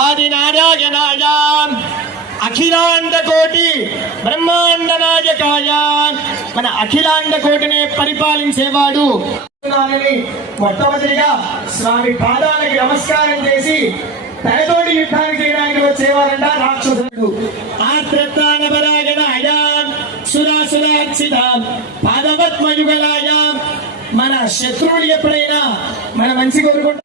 ఆది నారాయణాయ అఖిలాండ కోటి బ్రహ్మాండ నాయకాయ మన అఖిలాండ కోటిని పరిపాలించేవాడు మొట్టమొదటిగా స్వామి పాదాలకి నమస్కారం చేసి తనతోటి యుద్ధానికి చేయడానికి వచ్చేవారంట రాక్షసుడు. ఆత్రత్రాణపరాయణాయ సురాసురార్చిత పాదవత్మయుగలాయ మన శత్రువులు ఎప్పుడైనా మన మంచి కోరుకుంటారు.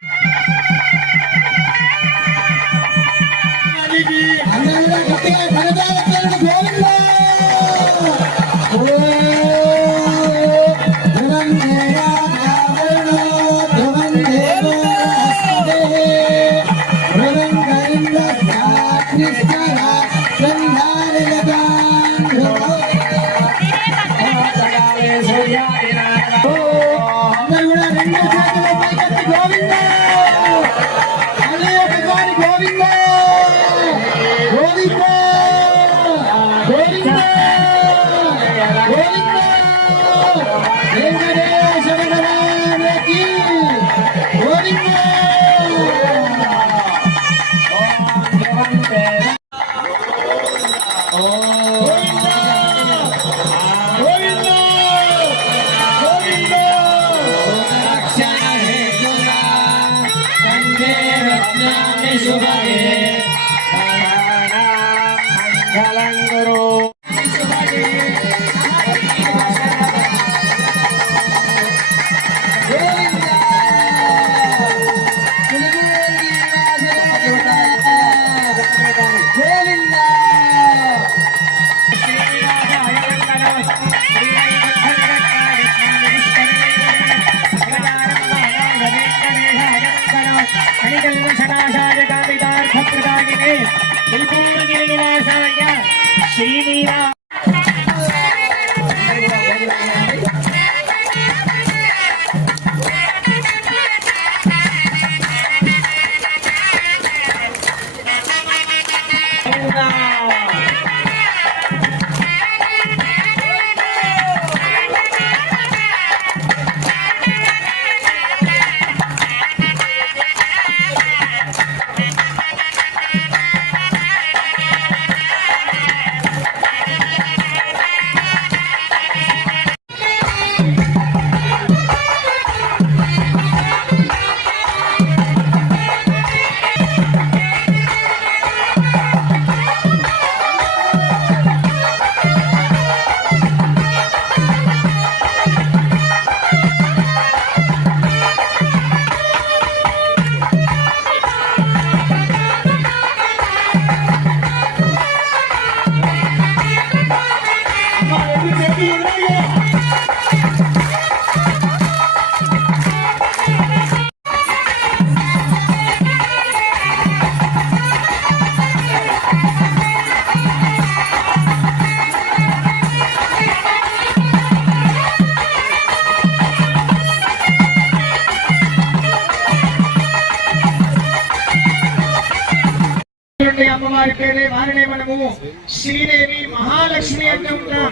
అమ్మవారి పేరే వారినే మనము శ్రీదేవి మహాలక్ష్మి అంటున్నాం.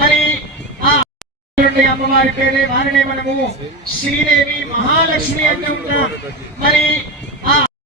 మరి ఆ అమ్మవారి పేరే వారినే మనము శ్రీదేవి మహాలక్ష్మి అంటున్నాం. మరి